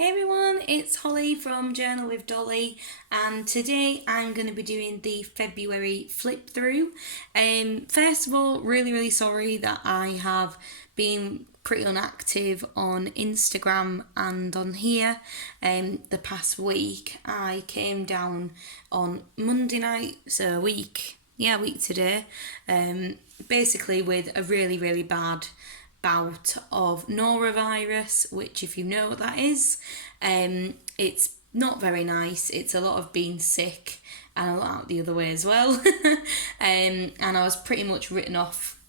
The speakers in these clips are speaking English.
Hey everyone, it's Holly from Journal with Dolly, and today I'm going to be doing the February flip through. First of all, really sorry that I have been pretty inactive on Instagram and on here. The past week I came down on Monday night, so a week today, basically with a really bad bout of norovirus, which, if you know what that is, it's not very nice. It's a lot of being sick and a lot out the other way as well. And I was pretty much written off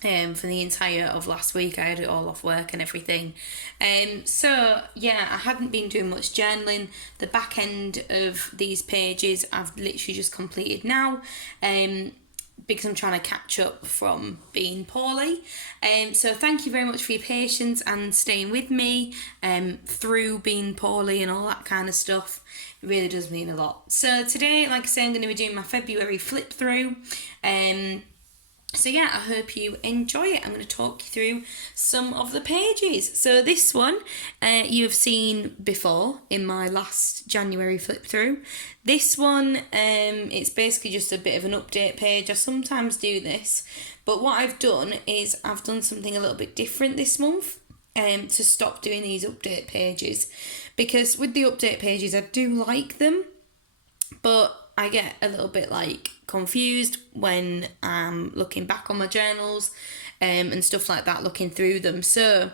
for the entire of last week. I had it all off work and everything. So yeah, I hadn't been doing much journaling. The back end of these pages I've literally just completed now. Because I'm trying to catch up from being poorly. So thank you very much for your patience and staying with me through being poorly and all that kind of stuff. It really does mean a lot. So today, like I say, I'm going to be doing my February flip through. So yeah, I hope you enjoy it. I'm going to talk you through some of the pages. So this one you have seen before in my last January flip through. This one, it's basically just a bit of an update page. I sometimes do this, but what I've done is I've done something a little bit different this month to stop doing these update pages. Because with the update pages, I do like them, but I get a little bit confused when I'm looking back on my journals and stuff like that, looking through them. So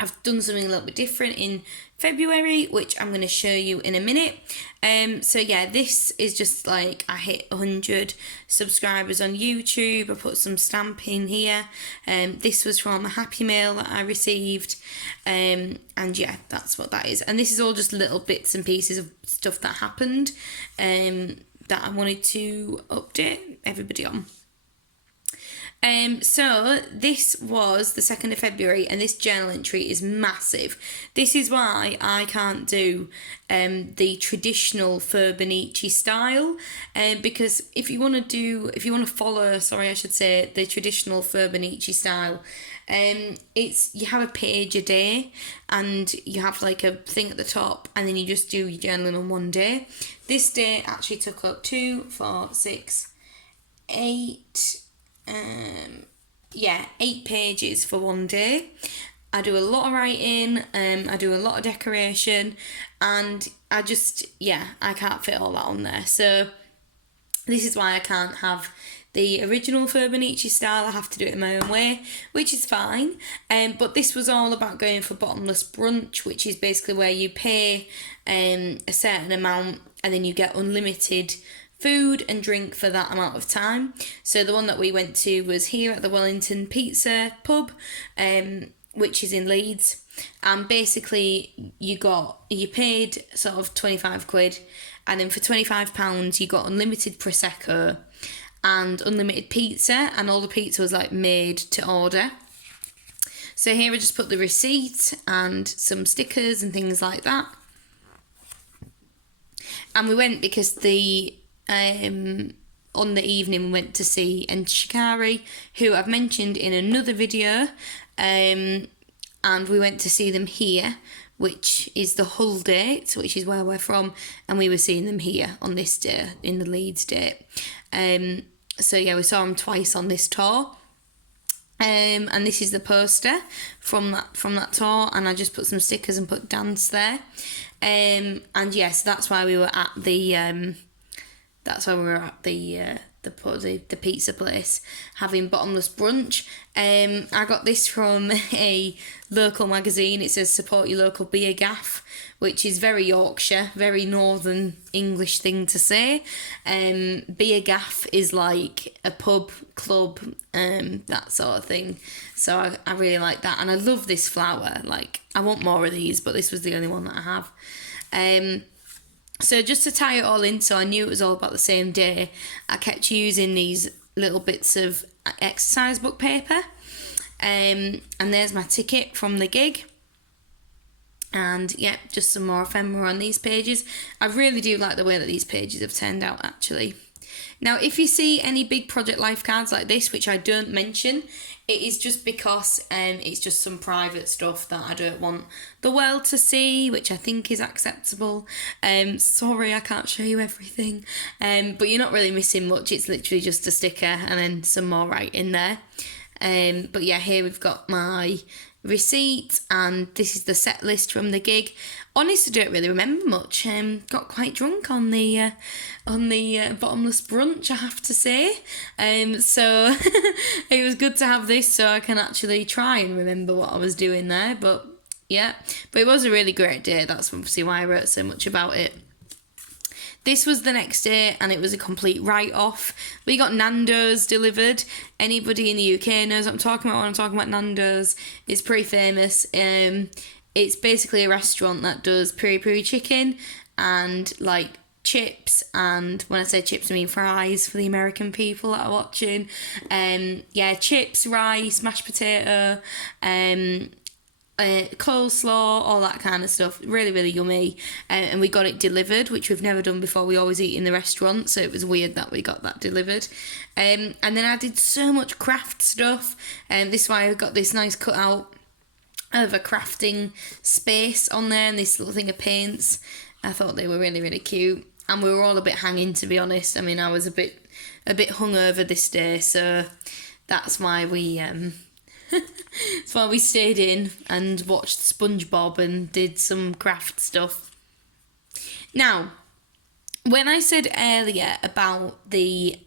I've done something a little bit different in February, which I'm going to show you in a minute. So yeah, this is just I hit 100 subscribers on YouTube. I put some stamp in here. This was from a Happy Mail that I received. And yeah, that's what that is. And this is all just little bits and pieces of stuff that happened that I wanted to update everybody on. So this was the 2nd of February, and this journal entry is massive. This is why I can't do the traditional Fur-Benici style, because if you want to follow the traditional Fur-Benici style, you have a page a day, and you have a thing at the top, and then you just do your journaling on one day. This day actually took up 2, 4, 6, 8. 8 pages for one day. I do a lot of writing, I do a lot of decoration, and I can't fit all that on there. So this is why I can't have the original Fur-Benici style. I have to do it in my own way, which is fine. But this was all about going for bottomless brunch, which is basically where you pay a certain amount and then you get unlimited food and drink for that amount of time. So the one that we went to was here at the Wellington Pizza pub, which is in Leeds. And basically you paid sort of 25 quid, and then for £25 you got unlimited Prosecco and unlimited pizza, and all the pizza was made to order. So here I just put the receipt and some stickers and things like that. And we went because on the evening we went to see Shikari, who I've mentioned in another video, and we went to see them here, which is the Hull date, which is where we're from, and we were seeing them here on this day, in the Leeds date. So yeah, we saw them twice on this tour. And this is the poster from that tour, and I just put some stickers and put dance there. And yes, that's why we were at the the pizza place having bottomless brunch. I got this from a local magazine. It says support your local beer gaff, which is very Yorkshire, very northern English thing to say. Beer gaff is like a pub, club, that sort of thing. So I really like that, and I love this flower. I want more of these, but this was the only one that I have. So just to tie it all in, so I knew it was all about the same day, I kept using these little bits of exercise book paper. And there's my ticket from the gig. And yeah, just some more ephemera on these pages. I really do like the way that these pages have turned out, actually. Now, if you see any big project life cards like this, which I don't mention It is just because it's just some private stuff that I don't want the world to see, which I think is acceptable. Sorry, I can't show you everything, but you're not really missing much. It's literally just a sticker and then some more writing there. But yeah, here we've got my receipt, and this is the set list from the gig. Honestly, don't really remember much. Got quite drunk on the bottomless brunch, I have to say. So it was good to have this so I can actually try and remember what I was doing there. But yeah, but it was a really great day. That's obviously why I wrote so much about it. This was the next day and it was a complete write-off. We got Nando's delivered. Anybody in the UK knows what I'm talking about when I'm talking about Nando's. It's pretty famous. It's basically a restaurant that does peri-peri chicken and like chips, and when I say chips I mean fries for the American people that are watching. Chips, rice, mashed potato, coleslaw, all that kind of stuff. Really, really yummy. And we got it delivered, which we've never done before. We always eat in the restaurant, so it was weird that we got that delivered. And then I did so much craft stuff, and this is why I got this nice cutout of a crafting space on there and this little thing of paints. I thought they were really, really cute, and we were all a bit hanging, to be honest. I mean, I was a bit hungover this day, so that's why we that's why we stayed in and watched SpongeBob and did some craft stuff. Now, when I said earlier about the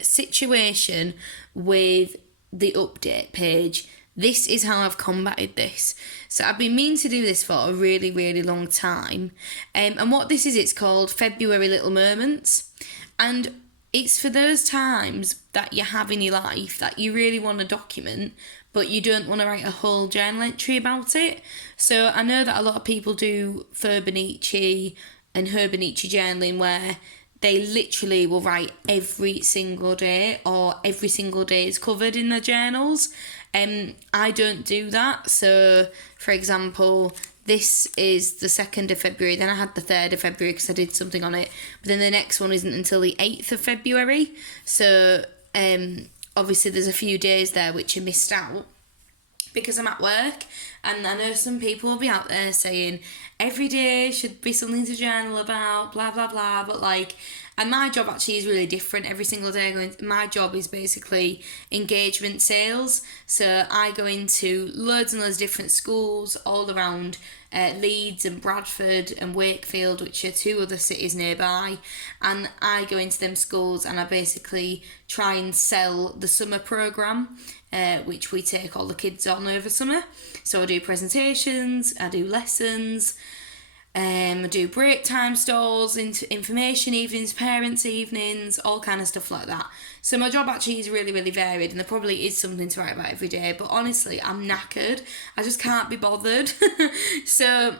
situation with the update page, this is how I've combated this. So I've been meaning to do this for a really, really long time. And what this is, it's called February Little Moments. And it's for those times that you have in your life that you really want to document, but you don't want to write a whole journal entry about it. So I know that a lot of people do Furnici and Herbanici journaling, where they literally will write every single day, or every single day is covered in their journals. I don't do that. So, for example, this is the 2nd of February, then I had the 3rd of February because I did something on it, but then the next one isn't until the 8th of February. So, obviously there's a few days there which are missed out because I'm at work, and I know some people will be out there saying every day should be something to journal about, blah blah blah, but like, and my job actually is really different every single day. My job is basically engagement sales, so I go into loads and loads of different schools all around Leeds and Bradford and Wakefield, which are 2 other cities nearby, and I go into them schools and I basically try and sell the summer programme, which we take all the kids on over summer. So I do presentations, I do lessons, I do break time stalls, information evenings, parents evenings, all kind of stuff like that. So my job actually is really, really varied, and there probably is something to write about every day, but honestly, I'm knackered. I just can't be bothered. So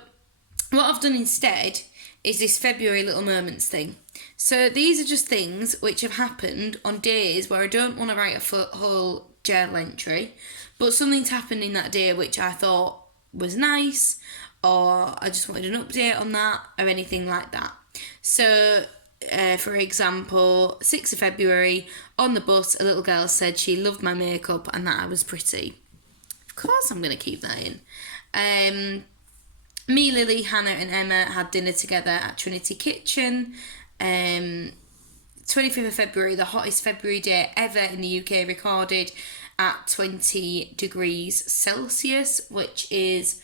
what I've done instead is this February Little Moments thing. So these are just things which have happened on days where I don't want to write a whole journal entry, but something's happened in that day which I thought was nice, or I just wanted an update on that, or anything like that. So, for example, 6th of February, on the bus, a little girl said she loved my makeup and that I was pretty. Of course I'm going to keep that in. Me, Lily, Hannah and Emma had dinner together at Trinity Kitchen. 25th of February, the hottest February day ever in the UK, recorded at 20 degrees Celsius, which is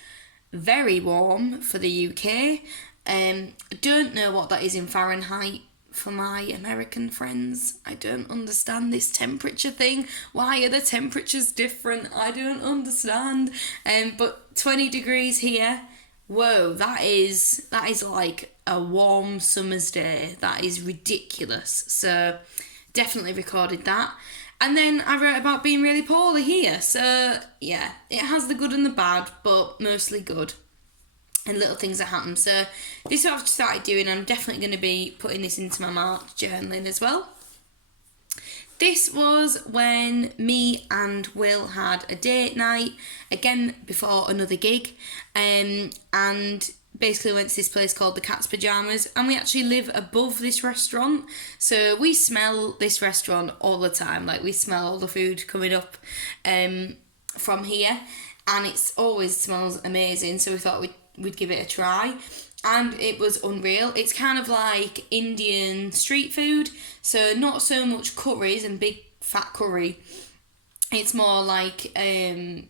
very warm for the UK. I don't know what that is in Fahrenheit for my American friends. I don't understand this temperature thing. Why are the temperatures different? I don't understand. But 20 degrees here, whoa, that is like a warm summer's day. That is ridiculous. So definitely recorded that. And then I wrote about being really poorly here. So, yeah, it has the good and the bad, but mostly good. And little things that happen. So, this is what I've started doing. I'm definitely going to be putting this into my March journaling as well. This was when me and Will had a date night, again, before another gig. And basically went to this place called the Cat's Pyjamas, and we actually live above this restaurant, so we smell this restaurant all the time. Like, we smell all the food coming up, from here, and it's always smells amazing, so we thought we'd give it a try, and it was unreal. It's kind of like Indian street food, so not so much curries and big fat curry. It's more like a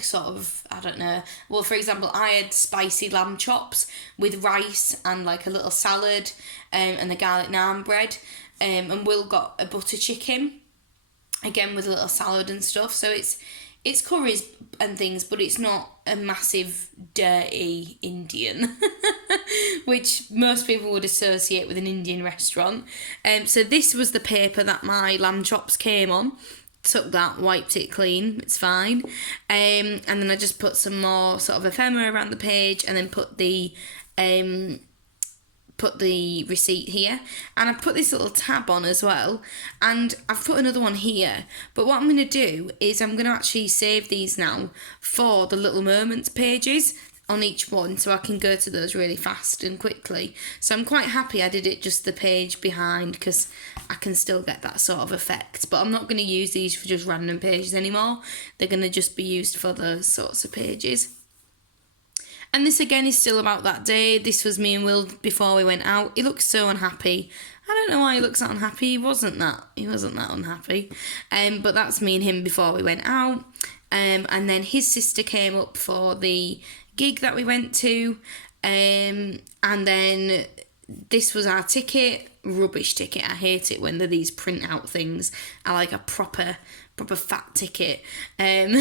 sort of, I don't know, well, for example, I had spicy lamb chops with rice and like a little salad, and the garlic naan bread, and Will got a butter chicken, again with a little salad and stuff. So it's curries and things, but it's not a massive dirty Indian, which most people would associate with an Indian restaurant. So this was the paper that my lamb chops came on. Took that, wiped it clean, it's fine. And then I just put some more sort of ephemera around the page, and then put the receipt here, and I've put this little tab on as well, and I've put another one here. But what I'm going to do is I'm going to actually save these now for the Little Moments pages on each one, so I can go to those really fast and quickly. So I'm quite happy I did it just the page behind, because I can still get that sort of effect. But I'm not going to use these for just random pages anymore. They're going to just be used for those sorts of pages. And this again is still about that day. This was me and Will before we went out. He looks so unhappy. I don't know why he looks that unhappy. He wasn't that unhappy. But that's me and him before we went out. And then his sister came up for the gig that we went to. And then this was our ticket. Rubbish ticket. I hate it when they're these print out things. I like a proper fat ticket. And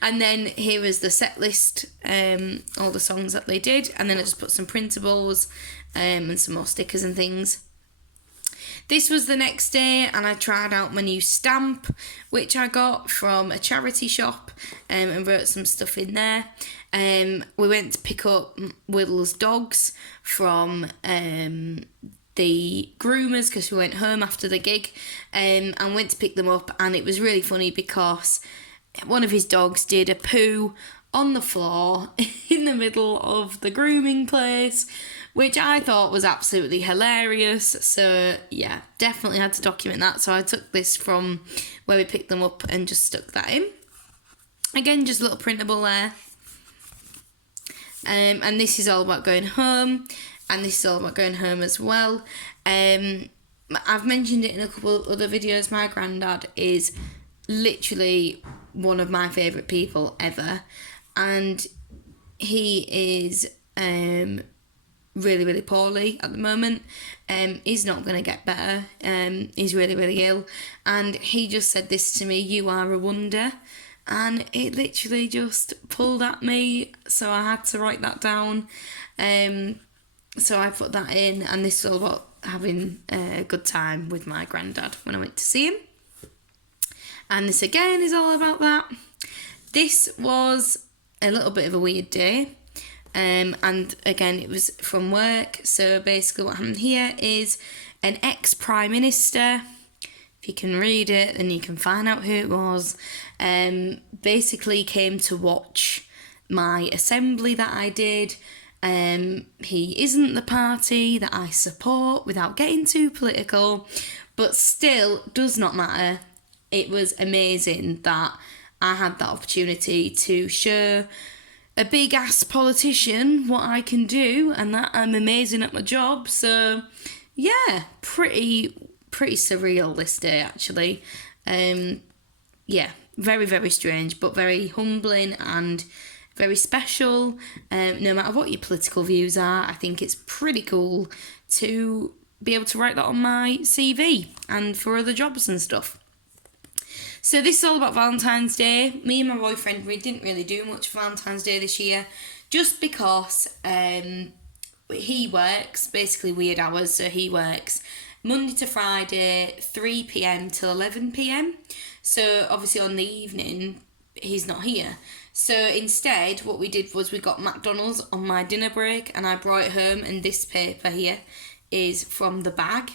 then here was the set list, all the songs that they did, and then I just put some printables and some more stickers and things. This was the next day, and I tried out my new stamp, which I got from a charity shop, and wrote some stuff in there. We went to pick up Will's dogs from the groomers, because we went home after the gig, and went to pick them up, and it was really funny because one of his dogs did a poo on the floor in the middle of the grooming place, which I thought was absolutely hilarious. So yeah, definitely had to document that. So I took this from where we picked them up and just stuck that in. Again, just a little printable there. And this is all about going home. And this is all about going home as well. I've mentioned it in a couple of other videos. My granddad is literally one of my favourite people ever. And he is really, really poorly at the moment. He's not going to get better. He's really, really ill. And he just said this to me: "You are a wonder." And it literally just pulled at me. So I had to write that down. So I put that in, and this is all about having a good time with my granddad when I went to see him. And this again is all about that. This was a little bit of a weird day. And again, it was from work. So basically what happened here is an ex-Prime Minister, if you can read it, then you can find out who it was, basically came to watch my assembly that I did. He isn't the party that I support, without getting too political, but still does not matter. It was amazing that I had that opportunity to show a big ass politician what I can do, and that I'm amazing at my job. So yeah, pretty surreal this day actually. Yeah, very, very strange, but very humbling and very special. No matter what your political views are, I think it's pretty cool to be able to write that on my CV and for other jobs and stuff. So this is all about Valentine's Day. Me and my boyfriend, we didn't really do much for Valentine's Day this year, just because he works basically weird hours. So he works Monday to Friday, 3 p.m. till 11 p.m. So obviously on the evening, he's not here. So instead, what we did was we got McDonald's on my dinner break, and I brought it home, and this paper here is from the bag.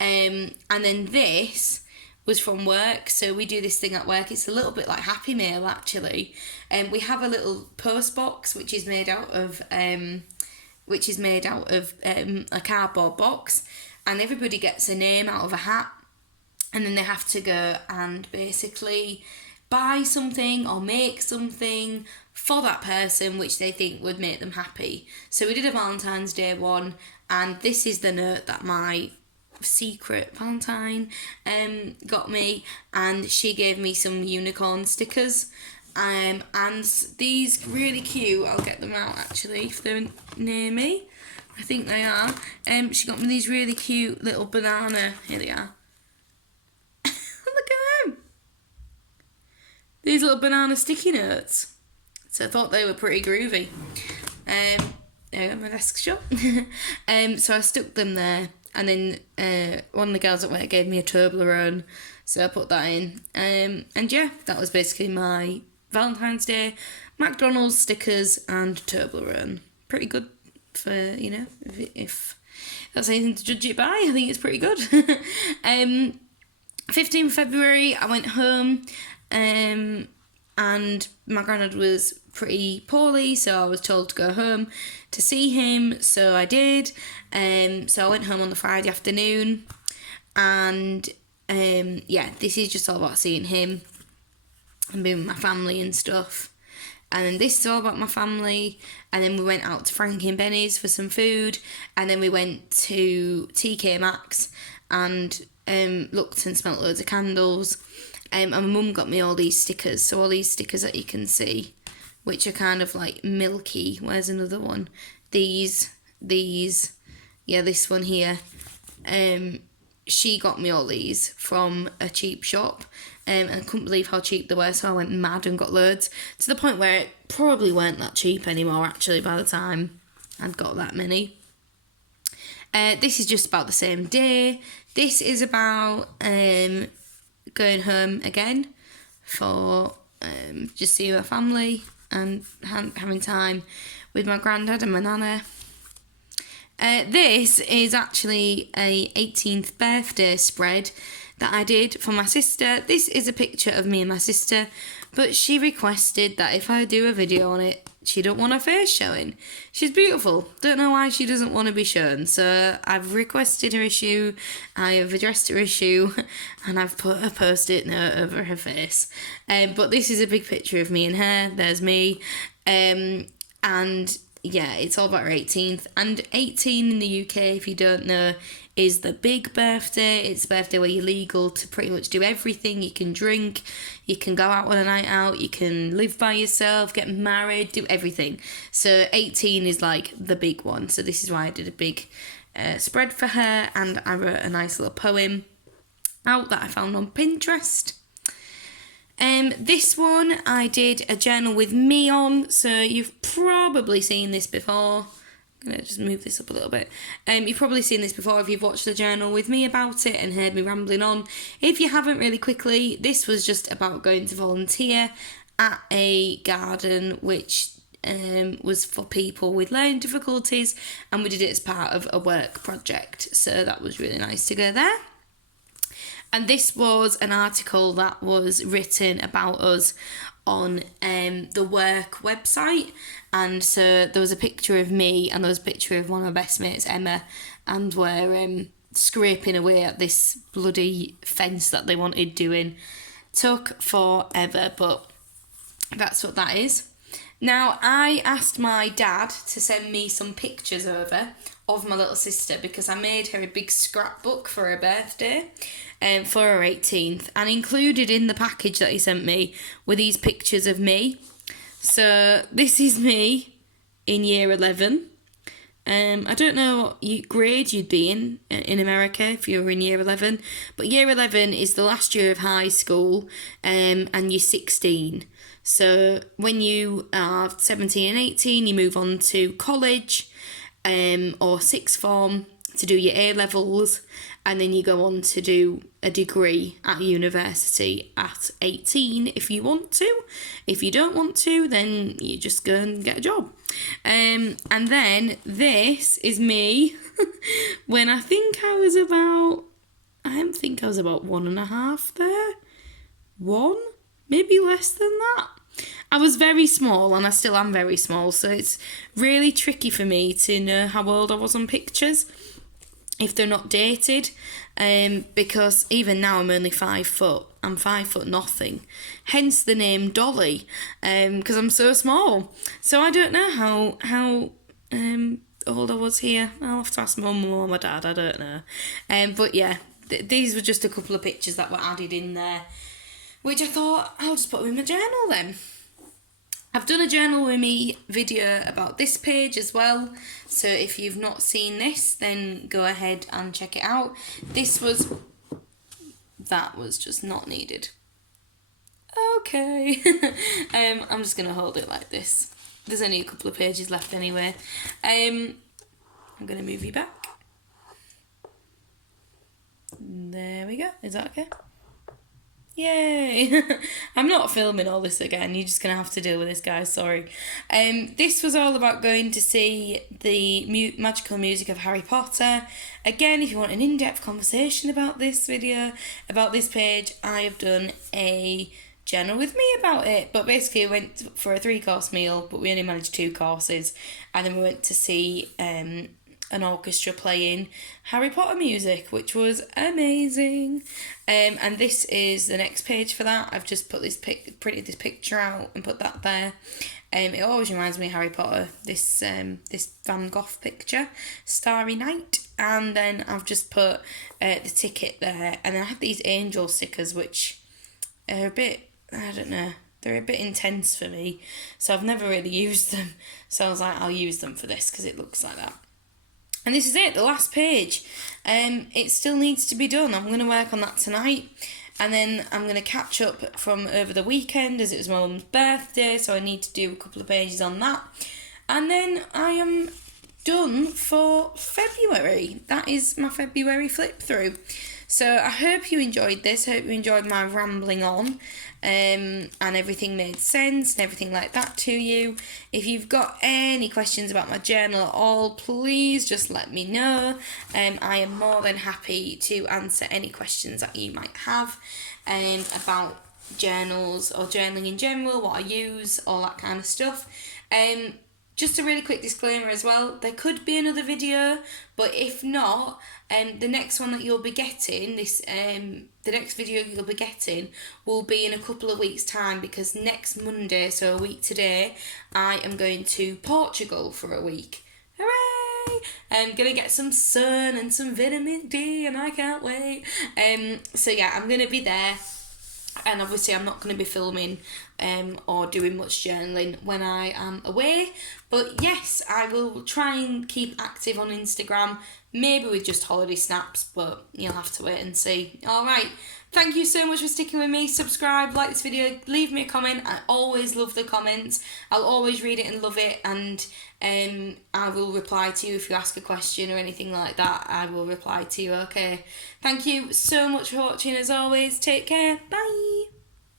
And then this was from work. So we do this thing at work. It's a little bit like Happy Mail actually. We have a little post box which is made out of a cardboard box, and everybody gets a name out of a hat, and then they have to go and basically buy something or make something for that person which they think would make them happy. So we did a Valentine's Day one, and this is the note that my secret Valentine got me, and she gave me some unicorn stickers. And these really cute, I'll get them out actually if they're near me. I think they are. She got me these really cute little banana, here they are. Look at them. These little banana sticky notes. So I thought they were pretty groovy. There we go, my desk shut. So I stuck them there, and then one of the girls at work gave me a Toblerone, so I put that in. And yeah, that was basically my Valentine's Day. McDonald's stickers and Toblerone. Pretty good for, if that's anything to judge it by. I think it's pretty good. 15th February, I went home, and my granddad was pretty poorly, so I was told to go home to see him, so I did. So I went home on the Friday afternoon, and this is just all about seeing him and being with my family and stuff. And then this is all about my family. And then we went out to Frankie and Benny's for some food. And then we went to TK Maxx and looked and smelt loads of candles. And my mum got me all these stickers. So all these stickers that you can see, which are kind of like milky. Where's another one? These. Yeah, this one here. She got me all these from a cheap shop. And I couldn't believe how cheap they were, so I went mad and got loads, to the point where it probably weren't that cheap anymore, actually, by the time I'd got that many. This is just about the same day. This is about going home again for just seeing my family and having time with my granddad and my nana. This is actually a 18th birthday spread that I did for my sister. This is a picture of me and my sister, but she requested that if I do a video on it, she don't want her face showing. She's beautiful. Don't know why she doesn't want to be shown. So I've requested her issue, I have addressed her issue, and I've put a post-it note over her face. But this is a big picture of me and her. There's me. And yeah, it's all about her 18th. And 18 in the UK, if you don't know, is the big birthday. It's a birthday where you're legal to pretty much do everything. You can drink, you can go out on a night out, you can live by yourself, get married, do everything. So 18 is like the big one. So this is why I did a big spread for her, and I wrote a nice little poem out that I found on Pinterest. This one I did a journal with me on, so you've probably seen this before. I'm going to just move this up a little bit. You've probably seen this before if you've watched the journal with me about it and heard me rambling on. If you haven't, really quickly, this was just about going to volunteer at a garden which was for people with learning difficulties, and we did it as part of a work project, so that was really nice to go there. And this was an article that was written about us on the work website. And so there was a picture of me and there was a picture of one of my best mates, Emma, and we're scraping away at this bloody fence that they wanted doing. Took forever, but that's what that is. Now, I asked my dad to send me some pictures over of my little sister because I made her a big scrapbook for her birthday for her 18th, and included in the package that he sent me were these pictures of me. So this is me in year 11. I don't know what grade you'd be in America if you were in year 11, but year 11 is the last year of high school, and you're 16. So when you are 17 and 18, you move on to college or sixth form to do your A-levels, and then you go on to do a degree at university at 18 if you want to. If you don't want to, then you just go and get a job. And then this is me when I think I was about 1.5 there. One, maybe less than that. I was very small, and I still am very small, so it's really tricky for me to know how old I was on pictures. if they're not dated, because even now I'm only 5 foot. I'm 5 foot nothing, hence the name Dolly, because I'm so small. So I don't know how old I was here. I'll have to ask my mum or my dad. I don't know. But yeah, these were just a couple of pictures that were added in there, which I thought I'll just put in my journal then. I've done a journal with me video about this page as well, so if you've not seen this, then go ahead and check it out. That was just not needed. Okay. I'm just going to hold it like this. There's only a couple of pages left anyway. I'm going to move you back. There we go. Is that okay? Yay! I'm not filming all this again. You're just going to have to deal with this, guys. Sorry. This was all about going to see the magical music of Harry Potter. Again, if you want an in-depth conversation about this video, about this page, I have done a journal with me about it. But basically, we went for a 3-course meal, but we only managed 2 courses. And then we went to see an orchestra playing Harry Potter music, which was amazing. And this is the next page for that. I've just put printed this picture out and put that there. It always reminds me of Harry Potter, this Van Gogh picture, Starry Night. And then I've just put the ticket there. And then I have these angel stickers, which are a bit, I don't know, they're a bit intense for me. So I've never really used them. So I was like, I'll use them for this because it looks like that. And this is it, the last page. It still needs to be done. I'm going to work on that tonight. And then I'm going to catch up from over the weekend as it was my mum's birthday. So I need to do a couple of pages on that. And then I am done for February. That is my February flip through. So I hope you enjoyed this. I hope you enjoyed my rambling on. And everything made sense and everything like that to you. If you've got any questions about my journal at all, please just let me know. I am more than happy to answer any questions that you might have about journals or journaling in general, what I use, all that kind of stuff. Just a really quick disclaimer as well, there could be another video, but if not, the next one that you'll be getting, the next video you'll be getting will be in a couple of weeks' time, because next Monday, so a week today, I am going to Portugal for a week. Hooray! I'm going to get some sun and some vitamin D, and I can't wait. So yeah, I'm going to be there. And obviously I'm not going to be filming or doing much journaling when I am away. But yes, I will try and keep active on Instagram, maybe with just holiday snaps, but you'll have to wait and see. Alright, thank you so much for sticking with me. Subscribe, like this video, leave me a comment. I always love the comments. I'll always read it and love it, and I will reply to you if you ask a question or anything like that. I will reply to you, okay? Thank you so much for watching as always. Take care. Bye.